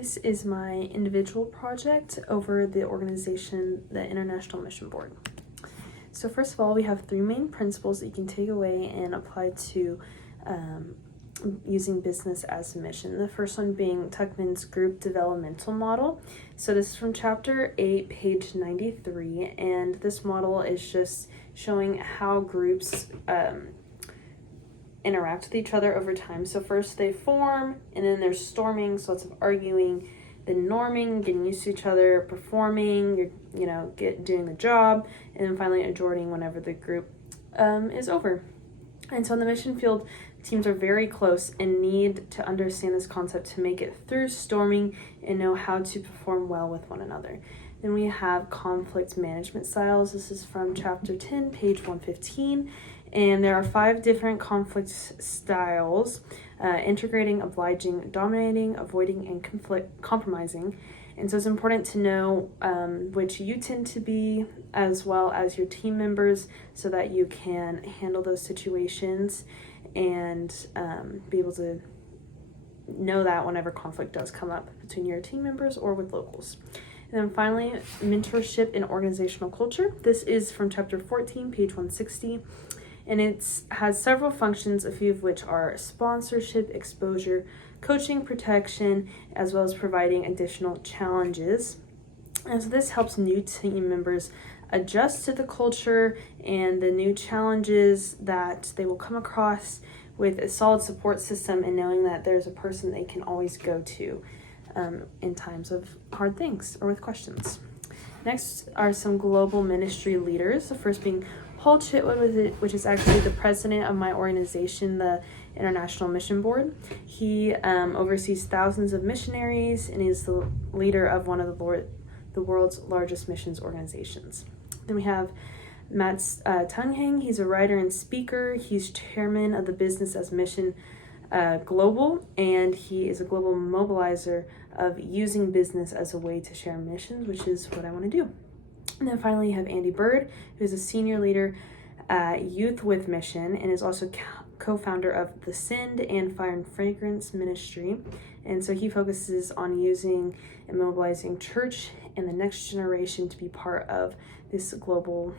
This is my individual project over the organization, the International Mission Board. So first of all, we have three main principles that you can take away and apply to using business as a mission. The first one being Tuckman's group developmental model. So this is from chapter 8, page 93, and this model is just showing how groups interact with each other over time. So first they form, and then there's storming, so lots of arguing, then norming, getting used to each other, performing, doing the job, and then finally adjourning whenever the group is over. And so in the mission field, teams are very close and need to understand this concept to make it through storming and know how to perform well with one another. Then we have conflict management styles. This is from chapter 10, page 115. And there are 5 different conflict styles: integrating, obliging, dominating, avoiding, and compromising. And so it's important to know which you tend to be, as well as your team members, so that you can handle those situations and be able to know that whenever conflict does come up between your team members or with locals. And then finally, mentorship and organizational culture. This is from chapter 14, page 160. And it has several functions, a few of which are sponsorship, exposure, coaching, protection, as well as providing additional challenges. And so this helps new team members adjust to the culture and the new challenges that they will come across, with a solid support system and knowing that there's a person they can always go to in times of hard things or with questions. Next are some global ministry leaders. The first being Paul Chitwood, which is actually the president of my organization, the International Mission Board. He oversees thousands of missionaries and is the leader of one of the world's largest missions organizations. Then we have Matt Tunghang. He's a writer and speaker. He's chairman of the Business as Mission Global, and he is a global mobilizer of using business as a way to share missions, which is what I want to do. And then finally, you have Andy Bird, who's a senior leader at Youth with Mission and is also co-founder of the Send and Fire and Fragrance Ministry. And so he focuses on using and mobilizing church and the next generation to be part of this global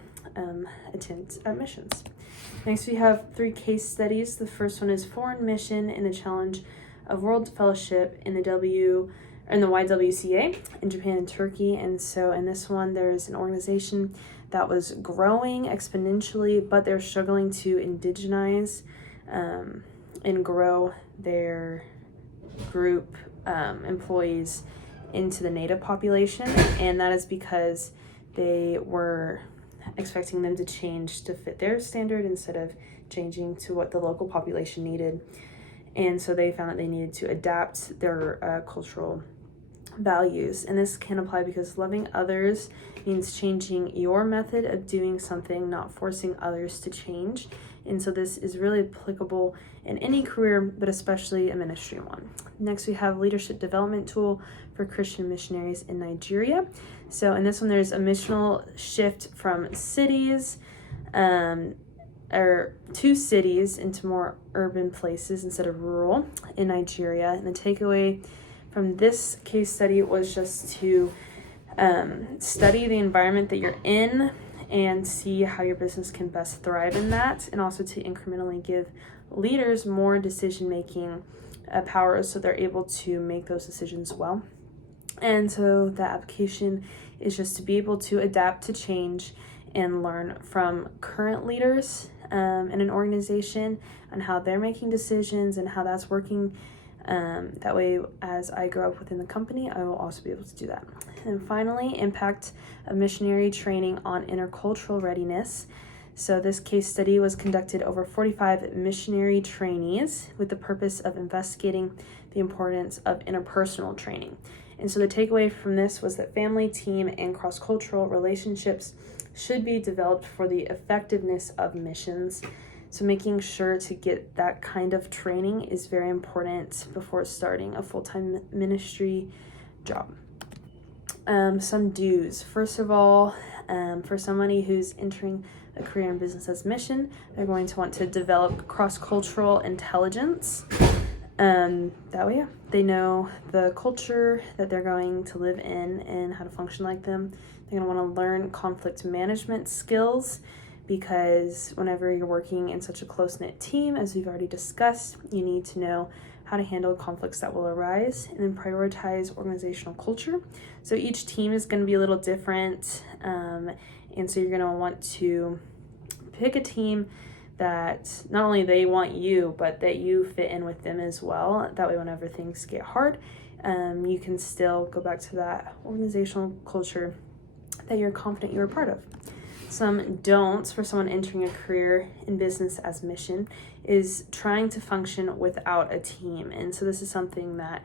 attempt at missions. Next, we have 3 case studies. The first one is Foreign Mission in the Challenge of World Fellowship in the YWCA in Japan and Turkey. And so in this one, there's an organization that was growing exponentially, but they're struggling to indigenize and grow their group employees into the native population. And that is because they were expecting them to change to fit their standard instead of changing to what the local population needed. And so they found that they needed to adapt their cultural values. And this can apply because loving others means changing your method of doing something, not forcing others to change. And so this is really applicable in any career, but especially a ministry one. Next, we have leadership development tool for Christian missionaries in Nigeria. So in this one, there's a missional shift from cities or 2 cities into more urban places instead of rural in Nigeria. And the takeaway from this case study was just to study the environment that you're in and see how your business can best thrive in that, and also to incrementally give leaders more decision-making power so they're able to make those decisions well. And so the application is just to be able to adapt to change and learn from current leaders in an organization on how they're making decisions and how that's working. That way, as I grow up within the company, I will also be able to do that. And finally, impact of missionary training on intercultural readiness. So this case study was conducted over 45 missionary trainees with the purpose of investigating the importance of interpersonal training. And so the takeaway from this was that family, team, and cross-cultural relationships should be developed for the effectiveness of missions. So making sure to get that kind of training is very important before starting a full-time ministry job. Some do's. First of all, for somebody who's entering a career in business as mission, they're going to want to develop cross-cultural intelligence. That way, they know the culture that they're going to live in and how to function like them. They're going to want to learn conflict management skills, because whenever you're working in such a close-knit team, as we've already discussed, you need to know how to handle conflicts that will arise, and then prioritize organizational culture. So each team is going to be a little different, and so you're going to want to pick a team that not only they want you, but that you fit in with them as well. That way, whenever things get hard, you can still go back to that organizational culture that you're confident you're a part of. Some don'ts for someone entering a career in business as mission is trying to function without a team. And so this is something that,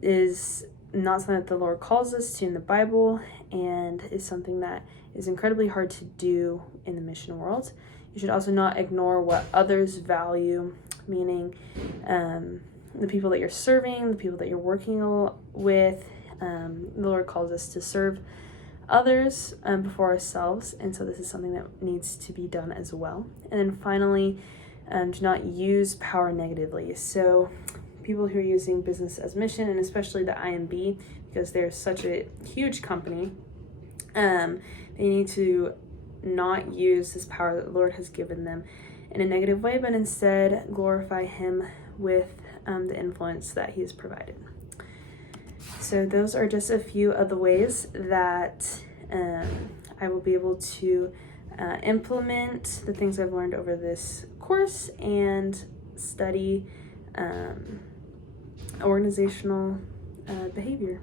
is not something that the Lord calls us to in the Bible, and is something that is incredibly hard to do in the mission world. You should also not ignore what others value, meaning the people that you're serving, the people that you're working with. The Lord calls us to serve others before ourselves, and so this is something that needs to be done as well. And then finally, do not use power negatively. So people who are using business as mission, and especially the IMB, because they're such a huge company, they need to not use this power that the Lord has given them in a negative way, but instead glorify Him with the influence that He has provided. So those are just a few of the ways that I will be able to implement the things I've learned over this course and study organizational behavior.